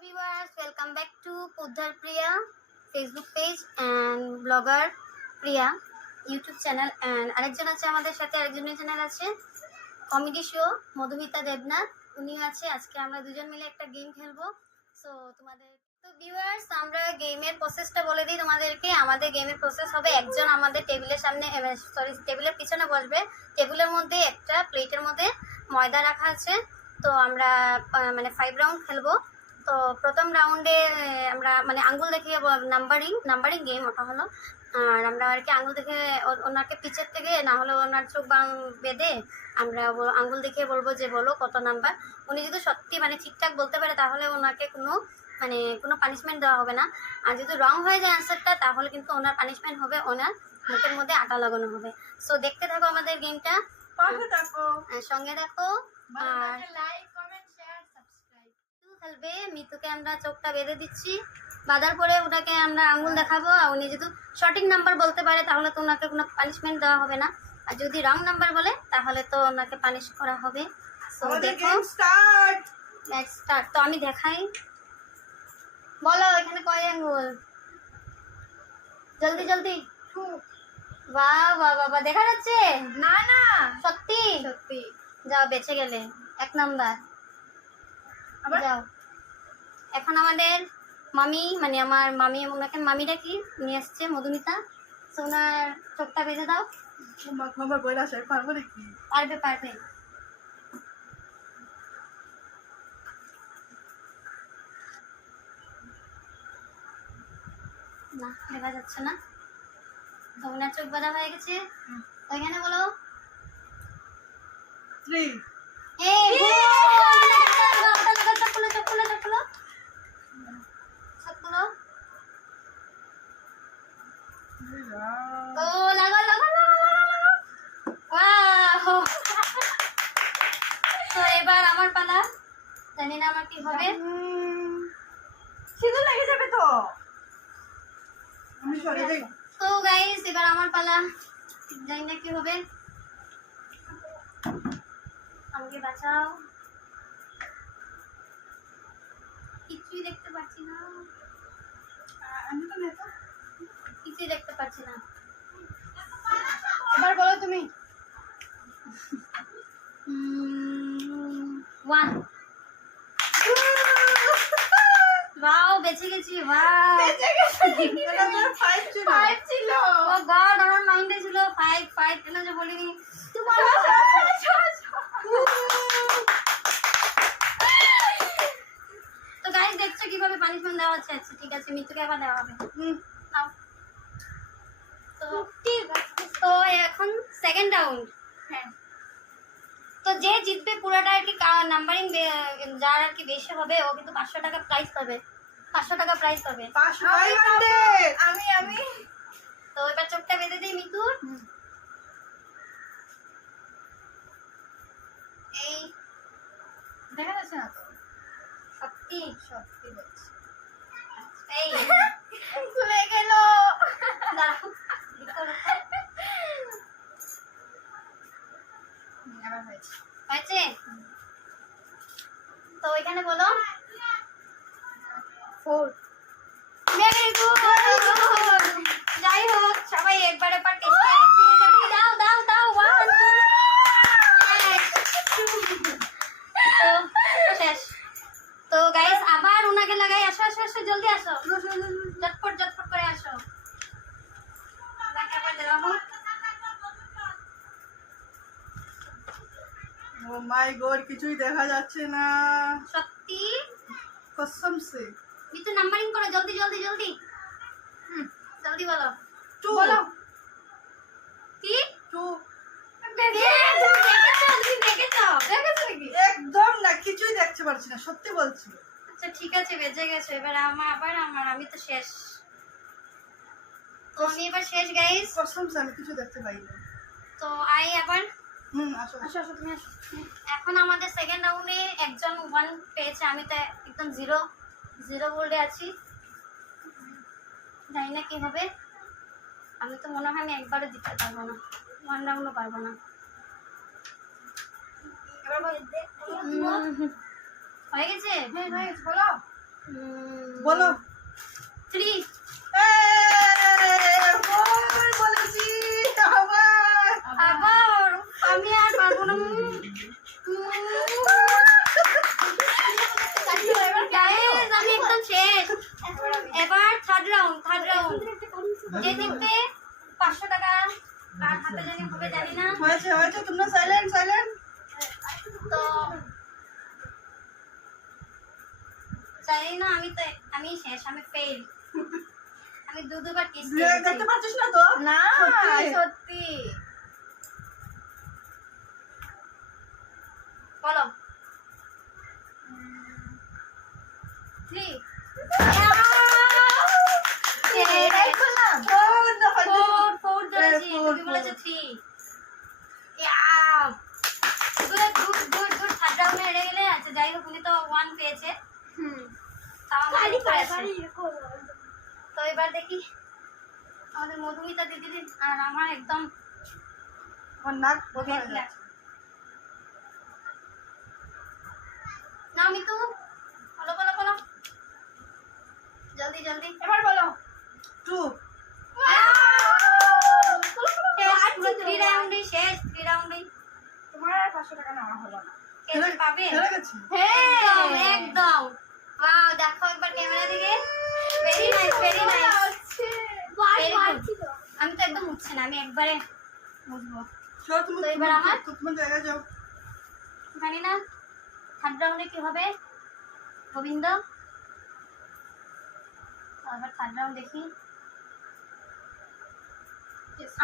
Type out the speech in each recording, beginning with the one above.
viewers, welcome back to Uddhar Priya Facebook page and blogger Priya YouTube channel and আরেকজন আছে আমাদের সাথে আরেকজনের চ্যানেল আছে কমেডি শো মধুমিতা দেবনাথ উনিও আছে। আজকে আমরা দুজন মিলে একটা গেম খেলবো। সো তোমাদের তো ভিউয়ার্স আমরা গেমের প্রসেসটা বলে দিই তোমাদেরকে। আমাদের গেমের প্রসেস হবে একজন আমাদের টেবিলের সামনে টেবিলের পিছনে বসবে। টেবিলের মধ্যে একটা প্লেটের মধ্যে ময়দা রাখা আছে। তো আমরা মানে 5 রাউন্ড খেলবো। তো প্রথম রাউন্ডে আমরা মানে আঙ্গুল দেখে নাম্বারিং গেম ওটা হলো। আর আমরা আর কি আঙ্গুল দেখে ওনাকে পিছের থেকে না হলে ওনার চোখ বেঁধে আমরা আঙ্গুল দেখে বলবো যে বলো কত নাম্বার। উনি যদি সত্যি মানে ঠিকঠাক বলতে পারে তাহলে ওনাকে কোনো পানিশমেন্ট দেওয়া হবে না। আর যদি রং হয়ে যায় অ্যান্সারটা তাহলে কিন্তু ওনার পানিশমেন্ট হবে, ওনার মুখের মধ্যে আটা লাগানো হবে। সো দেখতে থাকো আমাদের গেমটা, সঙ্গে থাকো। আর লাইক কমেন্ট শেয়ার সাবস্ক্রাইব খেলবে। মিতুকে আমরা চোখটা বেঁধে দিচ্ছি, বাঁধার পরে ওটাকে আমরা আঙুল দেখাবো। আর উনি যদি সঠিক নাম্বার বলতে পারে তাহলে তো ওনাকে কোনো পানিশমেন্ট দেওয়া হবে না। আর যদি রং নাম্বার বলে তাহলে তো ওনাকে পানিশ করা হবে। সো দেখো লেটস স্টার্ট। তো আমি দেখাই, বলো এখানে কয় আঙ্গুল, জলদি জলদি। বাহ বাহ বাবা, দেখা যাচ্ছে না? না সত্যি সত্যি। যাও বেঁচে গেলে 1 নাম্বার। যাও। এখন আমাদের মামি মানে আমার মামি, ওনাকে মামিটা কি নিয়ে আসছে মধুমিতা। তো ওনার চোখটা বেঁধে দাও। পারবে পারবে। না দেখা যাচ্ছে না। তো ওনার চোখ বাঁধা হয়ে গেছে। ওইখানে বলো 3। এবার আমার পালা, জানি না আমার কি হবে। সিঁদুর লেগে যাবে তো। তো গাইস এবার আমার পালা, জানি না কি হবে। আমাকে বাঁচাও, কিছুই দেখতে পাচ্ছি না, কিছুই দেখতে পাচ্ছি না। এবার বলো তুমি। 1 ওয়াও বেঁচে গেছি। ওয়াও বেঁচে গেছি। এটা তো 5 ছিল। 5 ছিল। ও গড, আমার মাইন্ডে ছিল 5 কেন যে বলিনি তোমার। তো গাইস দেখছো কিভাবে পানিশমেন্ট দেওয়া হচ্ছে। আচ্ছা ঠিক আছে, মিতুকে আবার দেওয়া হবে। নাও। তো এখন সেকেন্ড রাউন্ড। হ্যাঁ, তো যে জিতবে পুরোটা আর কি নাম্বারিং যার আর কি বেশি হবে ও কিন্তু 500 টাকা প্রাইজ পাবে। 500 টাকা প্রাইজ পাবে। আমি তো এবার চোখটা বেঁধে দিই মিতুর। এই দেখা যাচ্ছে না তো। সত্যি সত্যি বলছি। এই খুলে গেল। দাঁড়াও এবার হয়েছে। হয়েছে। তো এখানে বলো 4। Very good. যাই হোক সবাই একবার টেস্ট করেছি। দাও দাও দাও 1 2 শেষ। তো গাইস আবার উনাকে লাগাই। আসো আসো আসো, জলদি আসো, ঝটপট করে আসো। আবার দেওয়া হোক। ও মাই গড, কিছুই দেখা যাচ্ছে না সত্যি কসম সে। মিতু নাম্বারিং করো, জলদি জলদি জলদি। জলদি বলো। 2 বলো। কি 2 দেখেছো একদম না, কিছুই দেখতে পারছি না, সত্যি বলছি। আচ্ছা ঠিক আছে, বেঁচে গেছো। এবার আমি তো শেষ। তো আমি এবার শেষ গাইস। কসম সে আমি কিছু দেখতে পাই না। তো আবার আসো আসো আসো তুমি আসো। এখন আমাদের সেকেন্ড রাউন্ডে একজন 1 পেয়েছে, আমি তো একদম 0 বোল্ডে আছি। জানি না কি হবে। আমি তো মনে হয় আমি একবারও জিততে পারবো না, 1 রাউন্ডও পারবো না। এবার বল। হয়ে গেছে। হ্যাঁ হয়ে গেছে, বলো। বলো 3 বলেছি আবার আবার আমি আর পারবো না Guys, আমি একদম শেষ এবার থার্ড রাউন্ড যে জিতবে 500 টাকা কার হাতে জানি হবে জানি না হয়েছে তোমরা সাইলেন্ট তো জানি না আমি শেষ আমি ফেল আমি দুবার কিস দেখতে পাচ্ছিস না তো না সত্যি? সত্যি বলো 3 এটাই করলাম। ফোর ধরেছি four, তুমি বলেছো 3 গুড থার্ড রাউন্ডে হেরে গেলে আচ্ছা যাই হোক উনি তো 1 পেয়েছে তাও আমাদের উপরে আছে। তো এবার দেখি আমাদের মধুমিতা দিদি আর আমার একদম আমার নাক বোধ হয়ে ব্যাক যাচ্ছে। না আমি তো বলো জলদি এবার বলো 2 পুরো 3 রাউন্ডে শেষ 3 রাউন্ডে তোমার আর 500 টাকা নেওয়া হলো না কে পাবে হেরে গেছি একদম ওয়াও দেখো একবার ক্যামেরা দিকে ভেরি নাইস আমি তো একদম উঠছে না আমি একবারে বুঝবো চলো তুমি তো এবার আমার? তোমার জায়গায় যাও জানি না থার্ড রাউন্ডে কি হবে গোবিন্দ আবার থার্ড রাউন্ড দেখি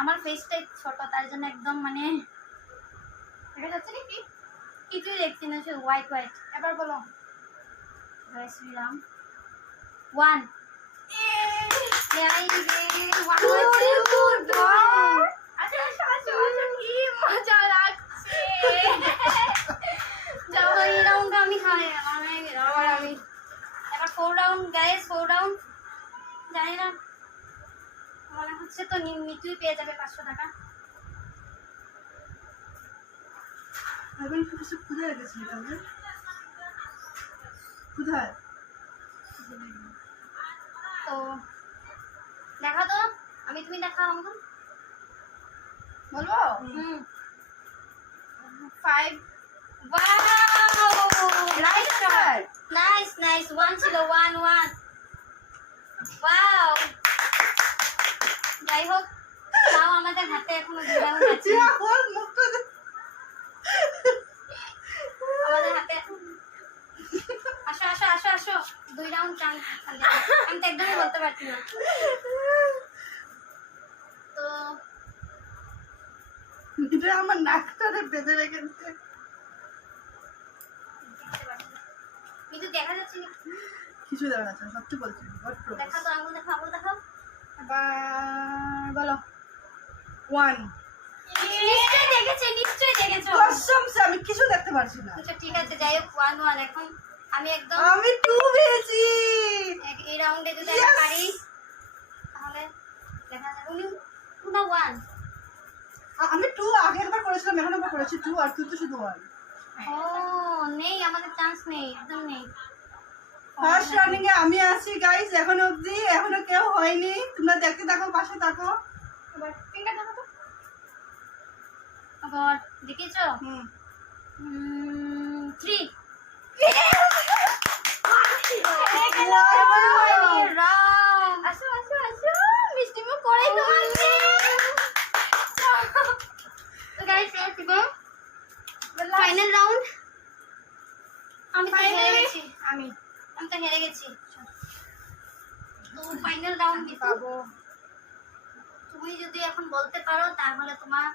আমার ফেসটা ছোট তার জন্য একদম মানে এটা যাচ্ছে নাকি কিছুই দেখছি না শুধু হোয়াইট এবার বলো জয় শ্রীরাম 1 আসো কি মজা লাগছে এই রাউন্ডে আমি হারে গেলাম আবার আমি এবার 4 রাউন্ড গাইস 4 রাউন্ড জানি না মনে হচ্ছে তো নিচুই পেয়ে যাবে 500 টাকা আমি কিছু খুঁজে রেখেছি তাহলে কোথায় তো দেখা তো তুমি দেখাও আমাকে বলবো হুম 5 ওয়াও রাইট স্যার নাইস 1 ছিল 1 ওয়াও যাই হোক তাও আমাদের হাতে এখনো 2 রাউন্ড আছে আমার মুখটা আমাদের হাতে আসো 2 রাউন্ড চান আমি তো একদমই বলতে পারছি না তো এটা আমার নাকটারে বেঁধে রেখেছে কিন্তু দেখা যাচ্ছে না কিছু দেখা যাচ্ছে না, সত্যি বলছি what proof? দেখা তো আঙুল দেখাও এবার বলো 1 নিশ্চয়ই দেখেছো কসম সে আমি কিছু দেখতে পারছি না আচ্ছা ঠিক আছে যাই হোক 1 এখন আমি একদম আমি 2 পেয়েছি এই রাউন্ডে যদি আমি Yes! পারি তাহলে দেখা যাবে উনি পুরো 1 আমি 2 আগে একবার করেছিলাম এখন একবার করেছি 2 আর তুই তো শুধু 1 ও নেই আমাদের চান্স নেই একদম নেই ফার্স্ট রানিং এ আমি আছি গাইস এখনো অবধি এখনো কেউ হয়নি তোমরা দেখতে থাকো পাশে থাকো এবার ফিঙ্গার দেখো তো আবার দেখেছো হুম 3 রাউন্ড আসো মিষ্টি মুখ করেই তোমাকে তো গাইস ফাইনাল রাউন্ড আমি তো হেরে গেছি আমি তো হেরে গেছি তো ফাইনাল রাউন্ড পাবো তুমি যদি এখন বলতে পারো তাহলে তোমার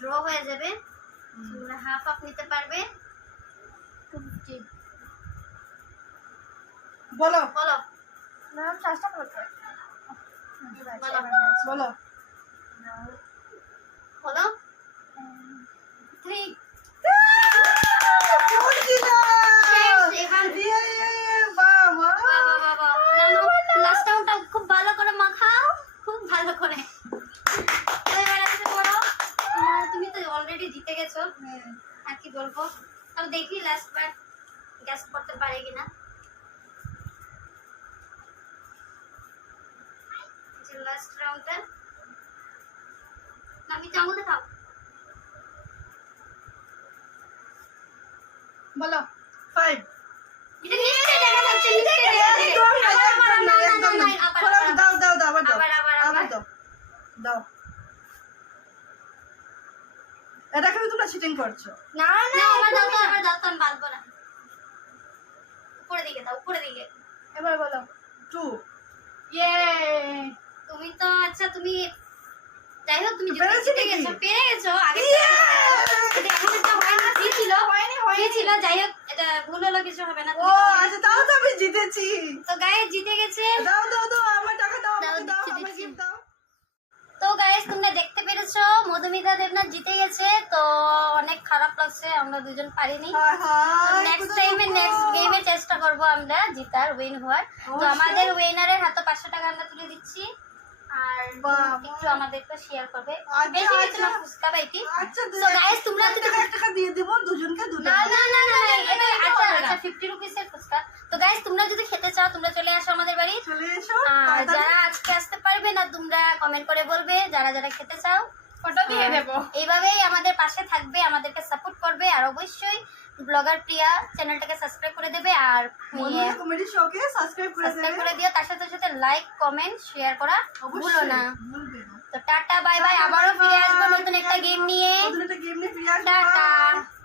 ড্র হয়ে যাবে তোমরা হাফ নিতে পারবে 250 বলো বলো নাম চেষ্টা করতে বলো বলো বলো 3 বাবা লাস্ট রাউন্ডটা খুব ভালো করে মাখাও খুব ভালো করে এবার আসলে বলো তুমি তো অলরেডি জিতে গেছো আর কি বলবো তাহলে দেখি লাস্ট বার গ্যাস করতে পারে কিনা লাস্ট রাউন্ডটা আমি চামচ খাও বলো 5 এটা নিশ্চয়ই দেখা যাচ্ছে নিশ্চয়ই দেখা যাচ্ছে একদম না, আবার, একদম না, না, না, একদম না, না। আবার, খোলো, আবার, দাও দাও দাও, আবার দাও, আবার, আবার, আবার আবার। দাও, দাও। এটা কেন তোমরা চিটিং করছো? না না আবার দাও তো আবার দাও তো আমি বাঁধবো না উপরে দিকে দাও উপরে দিকে এবার বলো 2 ইয়ে তুমি তো আচ্ছা তুমি যাই হোক তুমি পেরেছি জিতে নাকি? গেছো পেরে গেছো আগে Yeah! যদি আমাদের তো হয়নি ফ্রি ছিল হয়নি ফ্রি ছিল যাই হোক এটা ভুল হলো কিছু হবে না ও আচ্ছা, তাও তো আমি জিতেছি। তো গাইস জিতে গেছে দাও দাও দাও, আমার টাকা দাও, দাও, আমাকে দাও, দিচ্ছি, আমার দিচ্ছি। gift দাও। তো গাইস তোমরা দেখতে পেরেছো মধুমিতা দেবনাথ জিতে গেছে তো অনেক খারাপ লাগছে আমরা দুজন পারিনি হায় হায়, নেক্সট কোথায় টাইমে যাবো? নেক্সট গেমে চেষ্টা করব আমরা জিতার উইন হওয়ার তো অবশ্যই। আমাদের উইনারের হাতে 500 টাকা আমরা তুলে দিচ্ছি আর বাবা। একটু আমাদেরকে শেয়ার করবে আচ্ছা, বেশি কিছু না আচ্ছা। ফুচকা বাইটি আচ্ছা, So guys, তোমরা এক টাকা, এক টাকা দিয়ে দেবো, দুজনকে দু না টাকা। না না না এটা আচ্ছা হবে না। আচ্ছা 50 রুপিস এর ফুচকা তো গাইস তোমরা যদি খেতে চাও তোমরা চলে আসো আমাদের বাড়ি চলে এসো, আর তাড়াতাড়ি। যারা আজকে আসতে পারবে না তোমরা কমেন্ট করে বলবে যারা যারা খেতে চাও ফটো দিয়ে দেবো এইভাবেই আমাদের পাশে থাকবে আমাদেরকে সাপোর্ট করবে আর অবশ্যই ব্লগার প্রিয়া চ্যানেলটাকে সাবস্ক্রাইব করে দেবে আর মধুমিতা কমেডি শোকে সাবস্ক্রাইব করে সাবস্ক্রাইব দেবে। করে দিও তার সাথে সাথে লাইক কমেন্ট শেয়ার করা ভুলো অবশ্যই, না ভুলবে না। তো টাটা বাই বাই আবারও ফিরে আসবো নতুন একটা গেম নিয়ে নতুন একটা গেম নিয়ে ফিরে আসবো। Tata Bye.